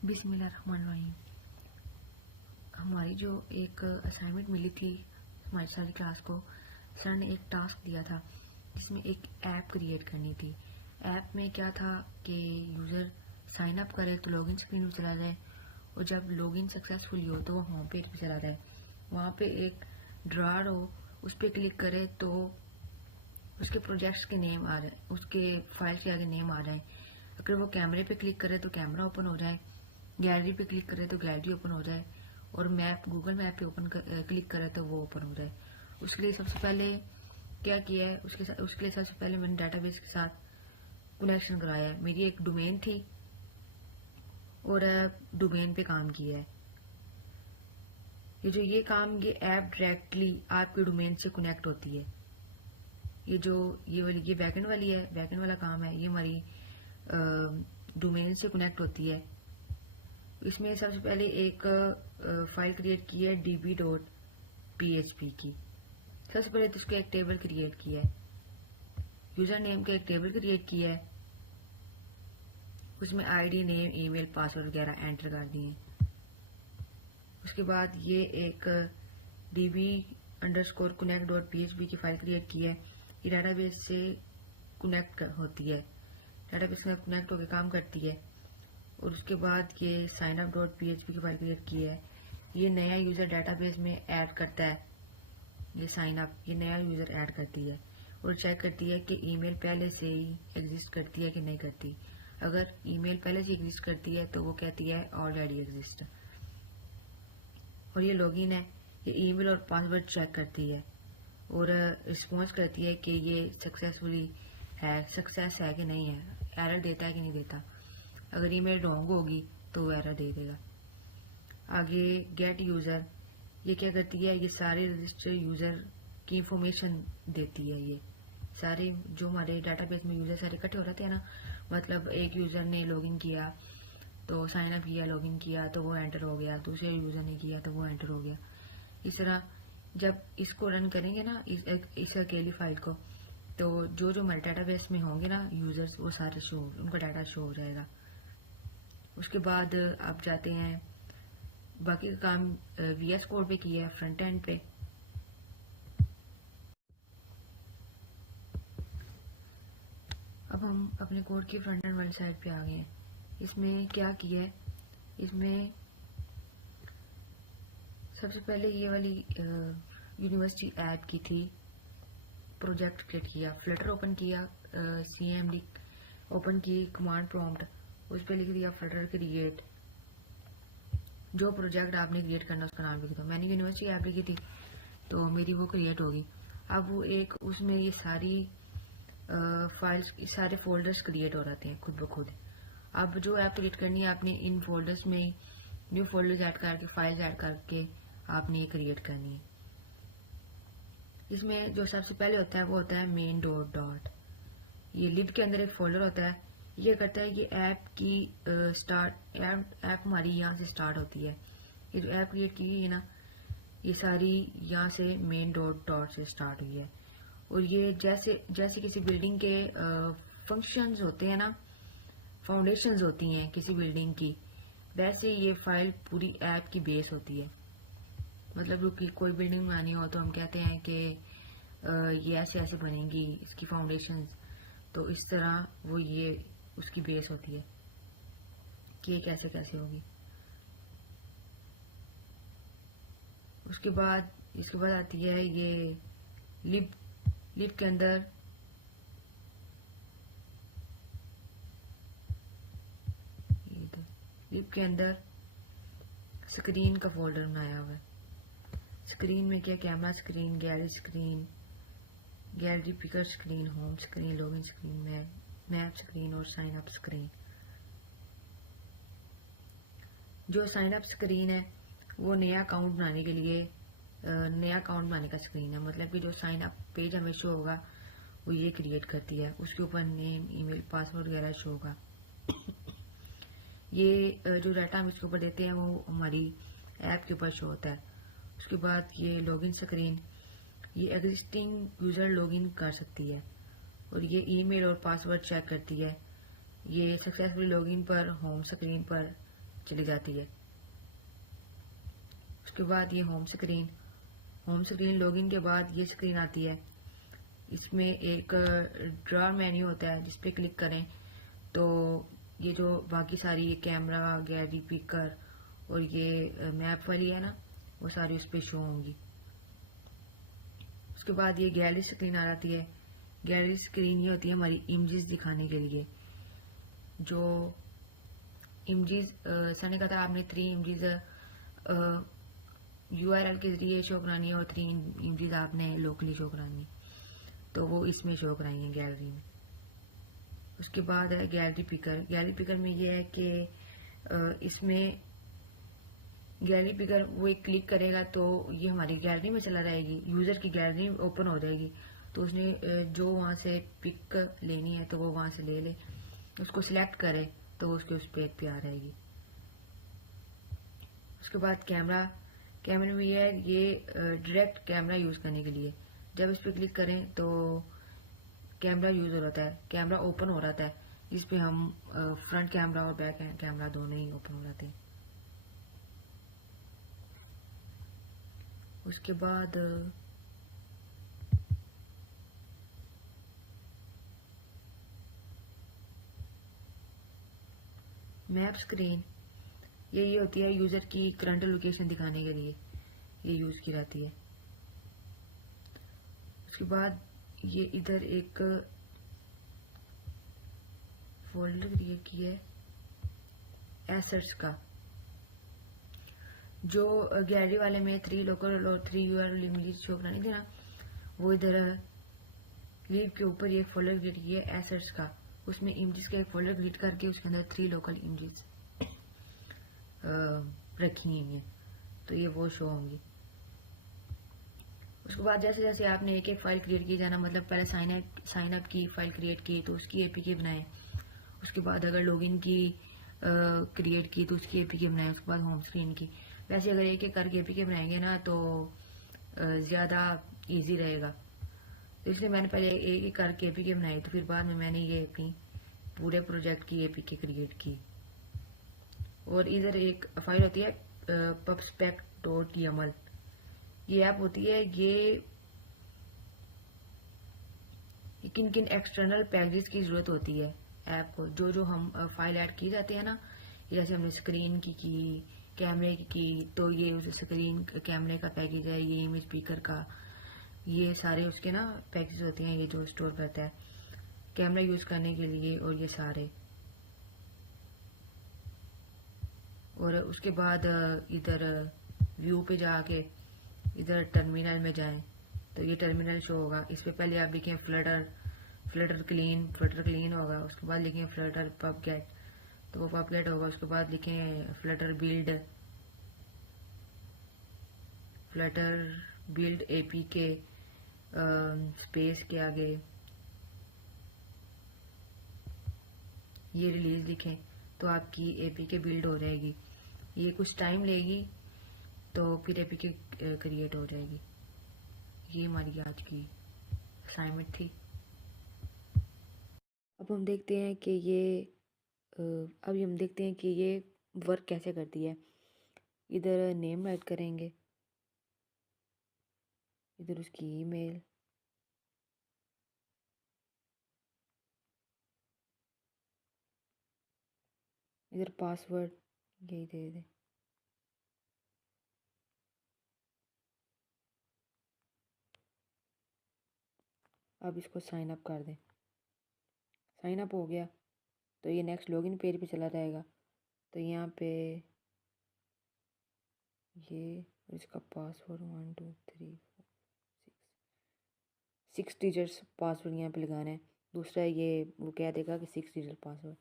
बिस्मिल्लाहिर्रहमानिर्रहीम। हमारी जो एक असाइनमेंट मिली थी हमारी सारी क्लास को, सर ने एक टास्क दिया था जिसमें एक ऐप क्रिएट करनी थी। ऐप में क्या था कि यूज़र साइन अप करे तो लॉगिन स्क्रीन में चला जाए, और जब लॉगिन सक्सेसफुली हो तो वो होम पेज पे चला जाए। वहाँ पे एक ड्रॉअर हो, उस पर क्लिक करे तो उसके प्रोजेक्ट्स के नेम आ जाए, उसके फाइल के आगे नेम आ जाए। अगर वो कैमरे पे क्लिक करे तो कैमरा ओपन हो जाए, गैलरी पे क्लिक करे तो गैलरी ओपन हो जाए, और मैप गूगल मैप पे क्लिक करे तो वो ओपन हो जाए। उसके लिए सबसे पहले क्या किया है, उसके लिए सबसे पहले मैंने डाटाबेस के साथ कनेक्शन कराया है। मेरी एक डोमेन थी और डोमेन पे काम किया है। ये काम ये ऐप डायरेक्टली आपके डोमेन से कनेक्ट होती है। ये बैकएंड वाली है, बैकएंड वाला काम है, ये हमारी डोमेन से कनेक्ट होती है। इसमें सबसे पहले एक फाइल क्रिएट की है db.php की। सबसे पहले तो उसका एक टेबल क्रिएट किया है, यूजर नेम का एक टेबल क्रिएट किया है, उसमें आईडी, नेम, ईमेल, पासवर्ड वगैरह एंटर कर दिए। उसके बाद ये एक db_connect.php की फाइल क्रिएट की है। ये डाटाबेस से कनेक्ट होती है, डाटाबेस से कनेक्ट होकर काम करती है। और उसके बाद ये signup.php की फाइल क्रिएट की है। ये नया यूजर डाटाबेस में ऐड करता है, ये साइन अप, ये नया यूजर ऐड करती है और चेक करती है कि ईमेल पहले से ही एग्जिस्ट करती है कि नहीं करती। अगर ईमेल पहले से एग्जिस्ट करती है तो वो कहती है ऑलरेडी एग्जिस्ट। और ये लॉगिन है, ये ईमेल और पासवर्ड चेक करती है और रिस्पॉन्स करती है कि ये सक्सेसफुली है, सक्सेस है कि नहीं है, एरर देता है कि नहीं देता। अगर ईमेल रॉन्ग होगी तो वो एरर दे देगा। आगे गेट यूजर, ये क्या करती है, ये सारे रजिस्टर यूजर की इंफॉर्मेशन देती है। ये सारे जो हमारे डाटाबेस में यूजर सारे इकट्ठे हो रहे थे ना, मतलब एक यूजर ने लॉगिन किया तो साइन अप किया, लॉगिन किया तो वो एंटर हो गया, दूसरे यूजर ने किया तो वो एंटर हो गया। इस तरह जब इसको रन करेंगे ना इस अकेली फाइल को, तो जो जो हमारे डाटाबेस में होंगे ना यूजर्स, वो सारे शो, उनका डाटा शो हो जाएगा। उसके बाद आप जाते हैं, बाकी का काम VS कोड पे किया है, फ्रंट एंड पे। अब हम अपने कोड की फ्रंट एंड वाली साइड पे आ गए हैं। इसमें क्या किया है, इसमें सबसे पहले ये वाली यूनिवर्सिटी ऐप की थी, प्रोजेक्ट क्रिएट किया, फ्लटर ओपन किया, CMD ओपन की, कमांड प्रॉम्प्ट, उस पर लिख दिया फ्लटर क्रिएट। जो प्रोजेक्ट आपने क्रिएट करना उसका नाम लिख दो। मैंने यूनिवर्सिटी ऐप लिखी थी तो मेरी वो क्रिएट होगी। अब वो एक उसमें ये सारी फाइल्स, सारे फोल्डर्स क्रिएट हो जाते हैं खुद ब खुद। अब जो ऐप क्रिएट करनी है आपने इन फोल्डर्स में न्यू फोल्डर्स ऐड करके, फाइल्स ऐड करके आपने ये क्रिएट करनी है। इसमें जो सबसे पहले होता है वो होता है मेन डॉट। ये लिब के अंदर एक फोल्डर होता है, ये करता है कि ऐप की स्टार्ट, ऐप हमारी यहाँ से स्टार्ट होती है। ये जो ऐप क्रिएट की है ना, ये सारी यहाँ से मेन डॉट से स्टार्ट हुई है। और ये जैसे किसी बिल्डिंग के फंक्शंस होते हैं ना, फाउंडेशंस होती हैं किसी बिल्डिंग की, वैसे ये फाइल पूरी ऐप की बेस होती है। मतलब कोई बिल्डिंग बनानी हो तो हम कहते हैं कि ये ऐसे ऐसे बनेगी इसकी फाउंडेशंस, तो इस तरह वो ये उसकी बेस होती है कि ये कैसे कैसे होगी। इसके बाद आती है ये लिब के अंदर स्क्रीन का फोल्डर बनाया हुआ है। स्क्रीन में क्या, camera screen, gallery screen, gallery picker screen, home screen, login screen, map screen और साइन अप स्क्रीन। जो साइन अप स्क्रीन है वो नया अकाउंट बनाने के लिए, नया अकाउंट बनाने का स्क्रीन है। मतलब कि जो साइन अप पेज हमें शो होगा वो ये क्रिएट करती है, उसके ऊपर नेम, ईमेल, पासवर्ड वगैरह शो होगा। ये जो डाटा हम इसके ऊपर देते हैं वो हमारी ऐप के ऊपर शो होता है। उसके बाद ये लॉगिन स्क्रीन, ये एग्जिस्टिंग यूजर लॉगिन कर सकती है और ये ईमेल और पासवर्ड चेक करती है। ये सक्सेसफुल लॉगिन पर होम स्क्रीन पर चली जाती है। उसके बाद ये होम स्क्रीन लॉगिन के बाद ये स्क्रीन आती है। इसमें एक ड्रॉअर मेन्यू होता है, जिस पे क्लिक करें तो ये जो बाकी सारी ये कैमरा, गैलरी, पिकर और ये मैप वाली है ना, वो सारी उस पर शो होंगी। उसके बाद ये गैलरी स्क्रीन आ जाती है। गैलरी स्क्रीन ये होती है हमारी इमेजेस दिखाने के लिए। जो इमेजेस सर ने कहा था आपने 3 इमेजेस URL के जरिए शो करानी है और 3 इमेजेस आपने लोकली शो करानी है, तो वो इसमें शो कराई है गैलरी में। उसके बाद है गैलरी पिकर में ये है कि इसमें गैलरी पिकर वो एक क्लिक करेगा तो ये हमारी गैलरी में चला जाएगी, यूजर की गैलरी ओपन हो जाएगी। तो उसने जो वहां से पिक लेनी है तो वो वहां से ले ले, उसको सिलेक्ट करे तो उसके उस पेज पे आ जाएगी। उसके बाद कैमरा में ये है, ये डायरेक्ट कैमरा यूज करने के लिए जब इस पर क्लिक करें तो कैमरा यूज हो रहा है, कैमरा ओपन हो रहा है, जिसपे हम फ्रंट कैमरा और बैक कैमरा दोनों ही ओपन हो जाते हैं। उसके बाद मैप स्क्रीन ये होती है यूजर की करंट लोकेशन दिखाने के लिए ये यूज की जाती है। उसके बाद ये इधर एक फोल्डर क्रिएट किया है एसेट्स का। जो गैलरी वाले में 3 लोकल और 3 URL इमेजेस शो करानी थी ना, वो इधर लीड के ऊपर ये फोल्डर क्रिएट किया है एसेट्स का। उसमें इमेजेस का एक फोल्डर क्रिएट करके उसके अंदर 3 लोकल इमेजेस रखी हुई हैं, तो ये वो शो होंगी। उसके बाद जैसे जैसे आपने एक एक फाइल क्रिएट की जाना, मतलब पहले साइन अप की फाइल क्रिएट की तो उसकी APK बनाए। उसके बाद अगर लॉगिन की क्रिएट की तो उसकी APK बनाए। उसके बाद होम स्क्रीन की। वैसे अगर एक एक करके APK बनाएंगे ना तो ज़्यादा इजी रहेगा, तो इसलिए मैंने पहले एक एक करके APK बनाई, तो फिर बाद में मैंने ये अपनी पूरे प्रोजेक्ट की APK क्रिएट की। और इधर एक फाइल होती है pubspec.yaml। ये ऐप होती है, ये किन किन एक्सटर्नल पैकेजेस की जरूरत होती है ऐप को, जो हम फाइल ऐड की जाती है ना, जैसे हमने स्क्रीन की कैमरे की तो ये उस स्क्रीन कैमरे का पैकेज है, ये इमेज स्पीकर का, ये सारे उसके ना पैकेज होते हैं, ये जो स्टोर करता है कैमरा यूज करने के लिए। और ये सारे, और उसके बाद इधर व्यू पे जाके इधर टर्मिनल में जाएं तो ये टर्मिनल शो होगा। इस पे पहले आप लिखें फ्लटर क्लीन होगा। उसके बाद लिखें फ्लटर पबगेट, तो वो पबगेट होगा। उसके बाद लिखें फ्लटर बिल्ड APK स्पेस के आगे ये रिलीज लिखें तो आपकी APK बिल्ड हो जाएगी। ये कुछ टाइम लेगी तो फिर APK क्रिएट हो जाएगी। ये हमारी आज की असाइनमेंट थी। अब हम देखते हैं कि ये वर्क कैसे करती है। इधर नेम राइट करेंगे, इधर उसकी ईमेल, इधर पासवर्ड यही दे दें। अब इसको साइन अप कर दें। साइन अप हो गया तो ये नेक्स्ट लॉगिन पेज पे चला जाएगा। तो यहाँ पे ये इसका पासवर्ड 1 2 3 4 6 डिजिट्स पासवर्ड यहाँ पे लगाना है। दूसरा ये वो कह देगा कि 6 डिजिट पासवर्ड।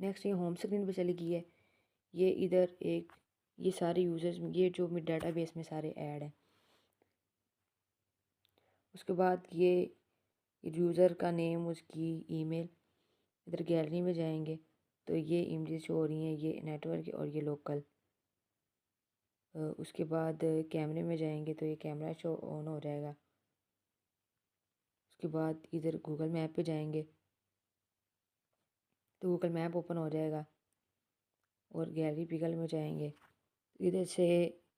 नेक्स्ट ये होम स्क्रीन पे चली गई है। ये इधर ये सारे यूजर्स, ये जो मेरे डाटाबेस में सारे ऐड हैं। उसके बाद ये यूज़र का नेम, उसकी ईमेल। इधर गैलरी में जाएंगे तो ये इमेजेस जो हो रही हैं ये नेटवर्क और ये लोकल उसके बाद कैमरे में जाएंगे तो ये कैमरा शो ऑन हो जाएगा। उसके बाद इधर गूगल मैप पे जाएंगे तो गूगल मैप ओपन हो जाएगा और गैलरी पिकल में जाएंगे। इधर से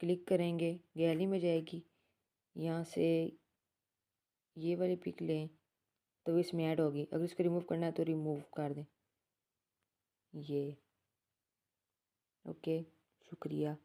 क्लिक करेंगे, गैलरी में जाएगी। यहाँ से ये वाली पिक लें तो इसमें ऐड होगी। अगर इसको रिमूव करना है तो रिमूव कर दें। ये ओके, शुक्रिया।